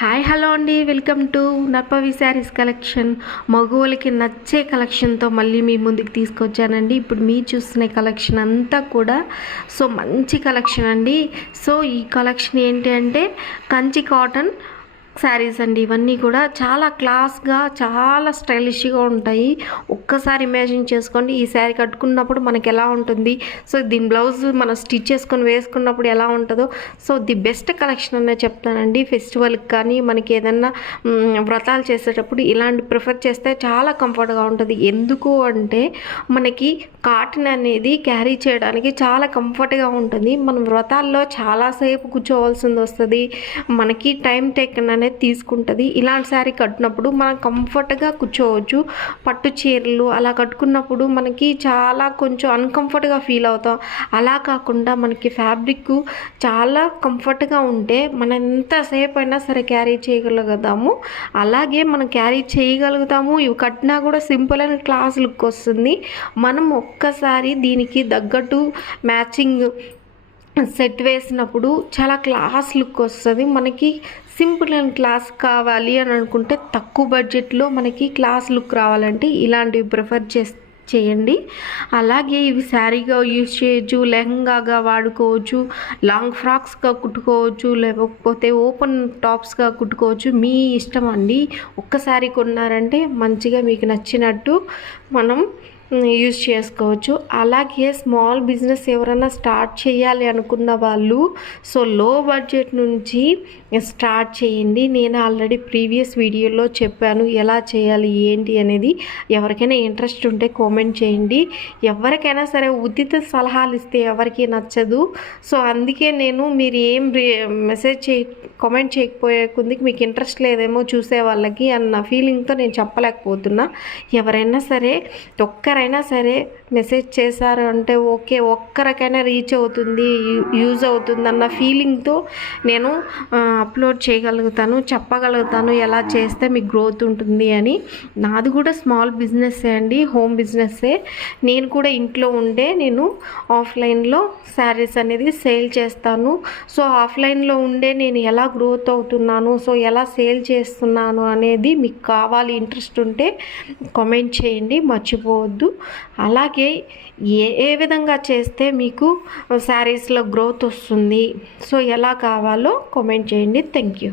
Hi hello అండి, welcome to నర్పవి saris collection. మగవాళ్ళకి నచ్చే కలెక్షన్తో మళ్ళీ మీ ముందుకు తీసుకొచ్చానండి. ఇప్పుడు మీరు చూస్తున్న కలెక్షన్ అంతా కూడా మంచి కలెక్షన్ అండి. ఈ కలెక్షన్ ఏంటి అంటే కంచి కాటన్ శారీస్ అండి. ఇవన్నీ కూడా చాలా క్లాస్గా, చాలా స్టైలిష్గా ఉంటాయి. ఒక్కసారి ఇమాజిన్ చేసుకోండి, ఈ శారీ కట్టుకున్నప్పుడు మనకి ఎలా ఉంటుంది, దీని బ్లౌజ్ మనం స్టిచ్ చేసుకొని వేసుకున్నప్పుడు ఎలా ఉంటుందో. ది బెస్ట్ కలెక్షన్ అనే చెప్తానండి. ఫెస్టివల్కి కానీ మనకి ఏదన్నా వ్రతాలు చేసేటప్పుడు ఇలాంటి ప్రిఫర్ చేస్తే చాలా కంఫర్ట్గా ఉంటుంది. ఎందుకు అంటే మనకి కాటన్ అనేది క్యారీ చేయడానికి చాలా కంఫర్ట్గా ఉంటుంది. మనం వ్రతాల్లో చాలాసేపు కూర్చోవాల్సింది వస్తుంది, మనకి టైం టేకన్ అనేది తీసుకుంటుంది. ఇలాంటి శారీ కట్టినప్పుడు మనం కంఫర్ట్గా కూర్చోవచ్చు. పట్టు చీరలు అలా కట్టుకున్నప్పుడు మనకి చాలా కొంచెం అన్కంఫర్ట్గా ఫీల్ అవుతాం. అలా కాకుండా మనకి ఫ్యాబ్రిక్ చాలా కంఫర్ట్గా ఉంటే మనం ఎంతసేపు అయినా సరే క్యారీ చేయగలుగుతాము. అలాగే మనం క్యారీ చేయగలుగుతాము. ఇవి కట్టినా కూడా సింపుల్ అండ్ క్లాస్ లుక్ వస్తుంది. మనం ఒక్కసారి దీనికి తగ్గట్టు మ్యాచింగ్ సెట్ వేసినప్పుడు చాలా క్లాస్ లుక్ వస్తుంది. మనకి సింపుల్ అండ్ క్లాస్ కావాలి అని అనుకుంటే తక్కువ బడ్జెట్లో మనకి క్లాస్ లుక్ రావాలంటే ఇలాంటివి ప్రిఫర్ చేయండి. అలాగే ఇవి శారీగా యూజ్ చేయొచ్చు, లెహంగాగా వాడుకోవచ్చు, లాంగ్ ఫ్రాక్స్గా కుట్టుకోవచ్చు, లేకపోతే ఓపెన్ టాప్స్గా కుట్టుకోవచ్చు. మీ ఇష్టం అండి. ఒక్కసారి కొన్నారంటే మంచిగా మీకు నచ్చినట్టు మనం యూజ్ చేసుకోవచ్చు. అలాగే స్మాల్ బిజినెస్ ఎవరైనా స్టార్ట్ చేయాలి అనుకున్న వాళ్ళు లో బడ్జెట్ నుంచి స్టార్ట్ చేయండి. నేను ఆల్రెడీ ప్రీవియస్ వీడియోలో చెప్పాను ఎలా చేయాలి ఏంటి అనేది. ఎవరికైనా ఇంట్రెస్ట్ ఉంటే కామెంట్ చేయండి. ఎవరికైనా సరే ఉచిత సలహాలు ఇస్తే ఎవరికి నచ్చదు. అందుకే నేను మీరు ఏం కామెంట్ చేయకపోయే కొద్దికి మీకు ఇంట్రెస్ట్ లేదేమో చూసే వాళ్ళకి అన్న ఫీలింగ్తో నేను చెప్పలేకపోతున్నా. ఎవరైనా సరే ఒక్కరైనా సరే మెసేజ్ చేశారు అంటే ఓకే, ఒక్కరికైనా రీచ్ అవుతుంది, యూజ్ అవుతుంది అన్న ఫీలింగ్తో నేను అప్లోడ్ చేయగలుగుతాను, చెప్పగలుగుతాను ఎలా చేస్తే మీకు గ్రోత్ ఉంటుంది అని. నాది కూడా స్మాల్ బిజినెస్సే అండి, హోమ్ బిజినెస్సే. నేను కూడా ఇంట్లో ఉండే నేను ఆఫ్లైన్లో శారీస్ అనేది సేల్ చేస్తాను. ఆఫ్లైన్లో ఉండే నేను ఎలా గ్రోత్ అవుతున్నాను, ఎలా సేల్ చేస్తున్నాను అనేది మీకు కావాలి, ఇంట్రెస్ట్ ఉంటే కామెంట్ చేయండి, మర్చిపోవద్దు. అలాగే ఏ విధంగా చేస్తే మీకు శారీస్లో గ్రోత్ వస్తుంది, ఎలా కావాలో కామెంట్ చేయండి. Thank you.